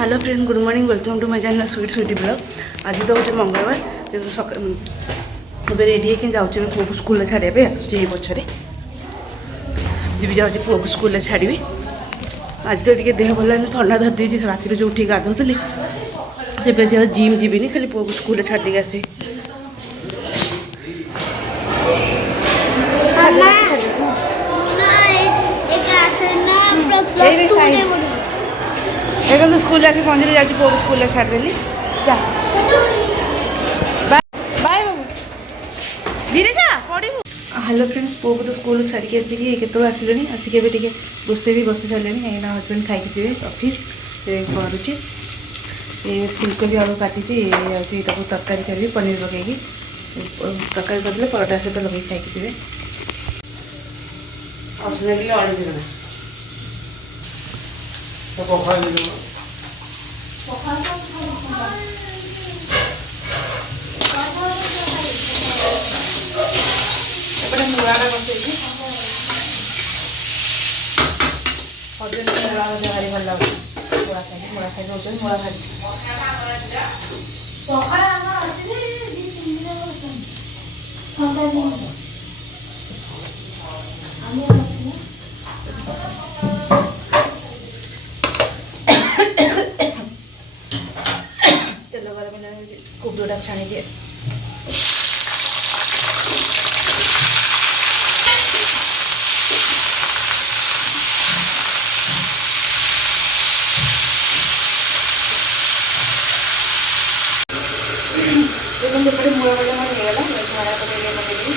Hello friend, good morning, welcome to my channel sweet sweetie blog. आज तो हूँ मंगलवार, सकाल रेडी होकर जाऊँ पुआ को स्कूल छाड़िया आसूँ पछरे जी जाऊँ पुआ को स्कूल छाड़ी। आज तो ये देह भल थंडा धरदी राति जो उठी गाधोली से जिम जीविनी खाली पुआ को स्कूल छाड़ी आसि। देखो स्कूल आके पहुँचली जाऊँ पुआ को स्कूल छाड़देली। बाय बाय बाबू धीरे जा पड़ू। हेलो फ्रेंड्स, पुआ को तो स्कूल छाड़ी आसिक केत आसिले आसिक रोसे भी बसी सारे कहीं हजबैंड खाई जी ऑफिस करुच्ची फुलकोबी आलू काटी तरकारी करी पनीर पकईकी तरकारी करदे परोटा सहित लगे खाई जी असुविधा मुड़ा बसई हजबैंड मुड़ा भजा भारी भल लगे मुड़ा खाई दौर मुड़ा तेल गरम कोबीटा छाणी दिए। देखते मूला भजा मैं होगा धड़ा पकड़ पकड़ी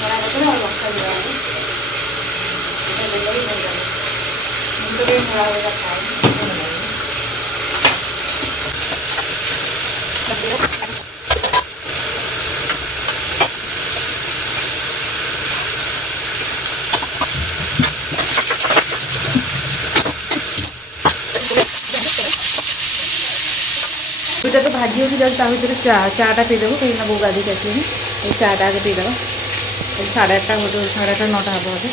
धड़ा पकड़ और लंका दिया मूला भजा खाए दुटा तो भाजी होगी जब भर चाटा पीदेव कहीं बो गाधी आसली चाटा आगे पीदेव 8:30 बोधे 8:30 9टा हम बोधे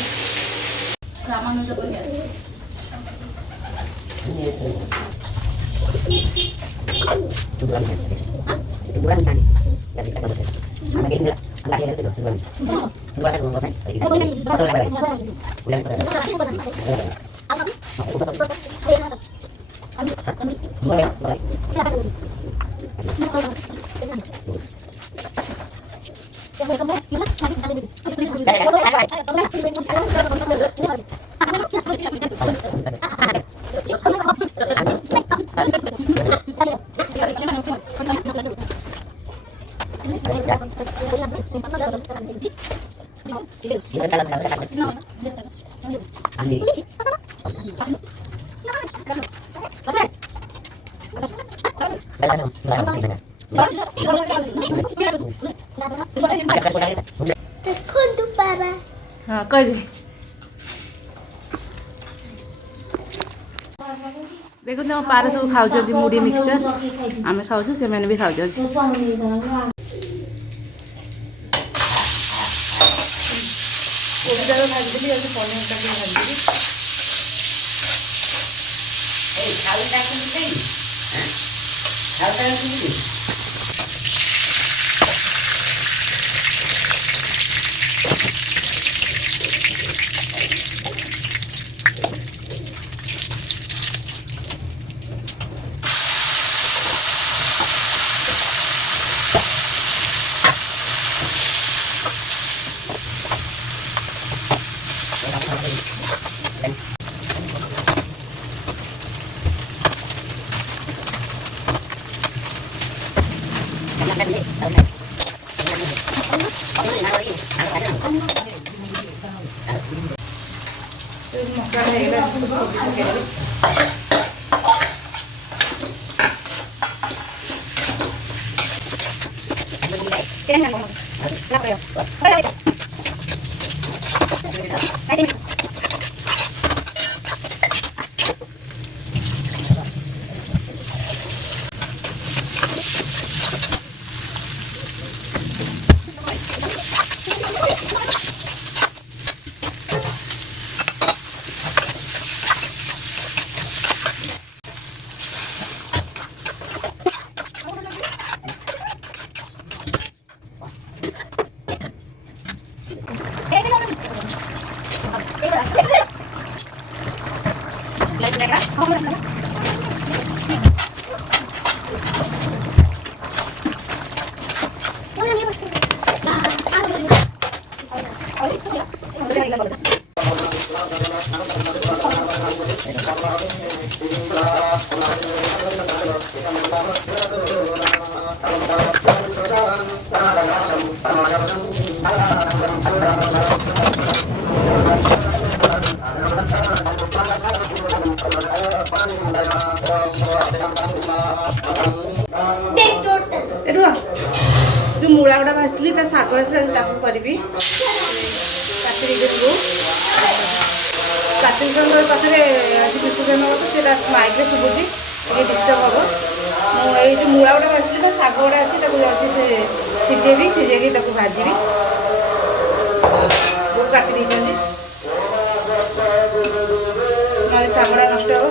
हाँ कह देखो तुम पारा सब खाऊ मुढ़ी मिक्सचर आम खाऊ से भी खाऊ कोबीटा भाजदेली पनीरटा भी भाजदेली जो मूला गुड़ा भाजती शाग करी काटी देखो काटी पाखे आज विसर्जन होगा माइक शुभुची डिस्टर्ब हम मुझे जो मूला गुड़ा भाजती शाग गुड़ा अच्छी जाऊँगी से सीझेबी सीझे भाजी बहुत काटी देते ना शागुड़ा नष्ट हो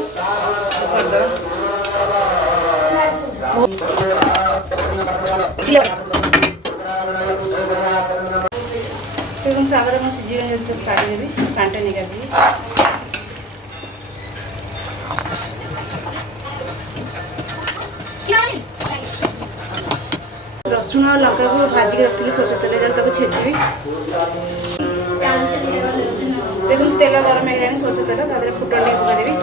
करदे शागुड़ा मैं सीझे काटिदेवी कांटे निकाली रसुण और लंका को भाजिक रखी सोरष तेल छेची देखो तेल गरम है सोरष तेल तादेह फुटन टे पकईदेवी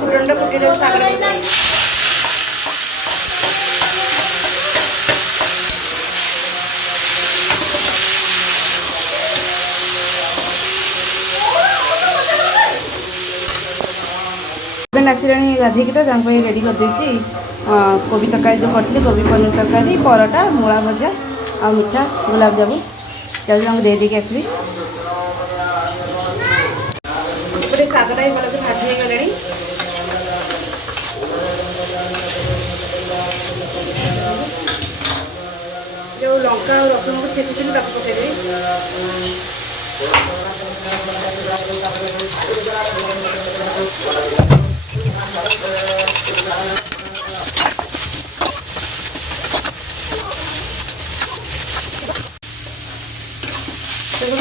फुटन टा फुटी सागर आसला गाधे तो रेडी कर देची कोबी तरकारी जो करती कोबी पनीर तरकारी परोटा मूला भजा आ मिठा गुलाब जामुन जल्दी दे देके आसबी गोटे शागटा ही भल से भाजी हो गले जो लंका और रसुण को छेचुनी पकईदेवी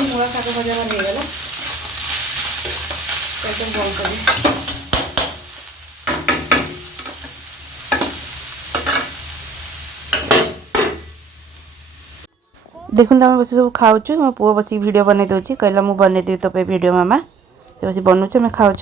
मूला शाग भजा हो गला बंद कर देखो आम बस सब खाऊ मो पुओ बस वीडियो बनई दूसरी कहला मुझे बनईदेवी तो पे वीडियो मामा से बस बनूचे मैं खाऊ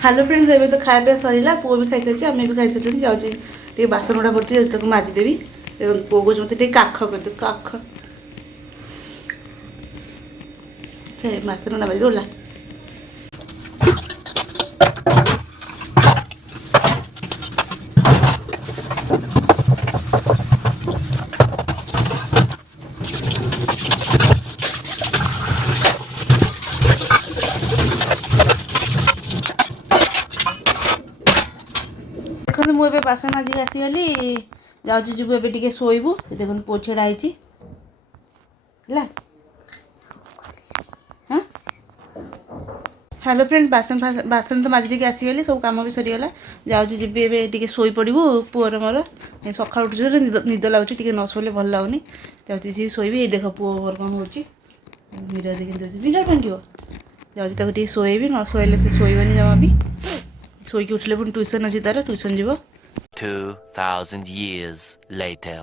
हेलो फ्रेंड्स एवं तो खाया सरीला पुओ भी खाई सारी आम भी खाई सारे जाऊँगी बासन गुड़ा पड़ती तक माजिदेवी पुओ को मत काख कर काख बासन गुड़ा माजी ओला मुझे बासन माजिक आसीगली जाऊँ जीवु ए शोबू देख पुओ छेड़ा है हाँ हेलो फ्रेंड्स बासन बासन तो माजी देके आसीगली सब कम भी सरीगला जाऊँ जीवि ए शोई पड़ू पुओर मोर सका उठुच निद लगुच न शोले भल लगुनि जाऊँगी शोबी देख पुओ मोर कौन हो मिरर देखिए मिरर भांगो जाऊँगी शोएबी न शोले से शोबनी जमा भी शोक उठले पुणी ट्यूशन अच्छी तार ट्यूशन जीव 2000 years later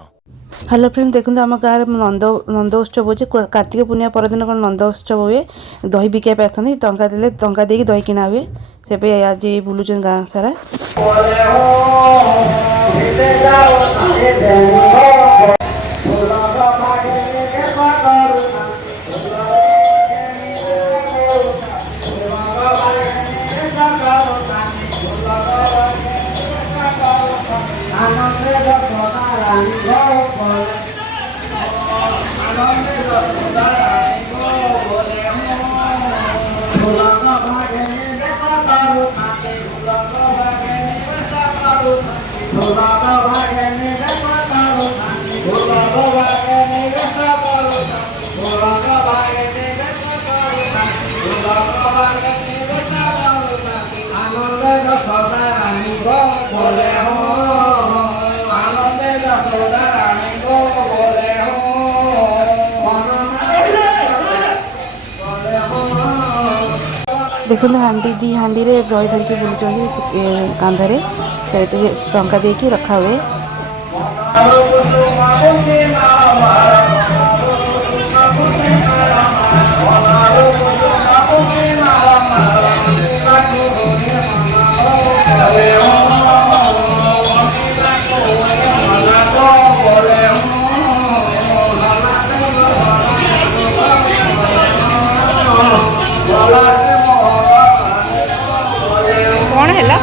हेलो फ्रेंड्स देखते आम गाँव नंद उत्सव हो कार्तिक पूर्णिमा परदिन कौन नंद उत्सव हुए दही बिकाई आसती टंका दे दही किना हुए से आज बुलून गाँ सारा देखो हांडी दी हांडी रे दही धरिकी बुलुचंदी कांधरे से टंका देकी रखा हुए। कौन है ला?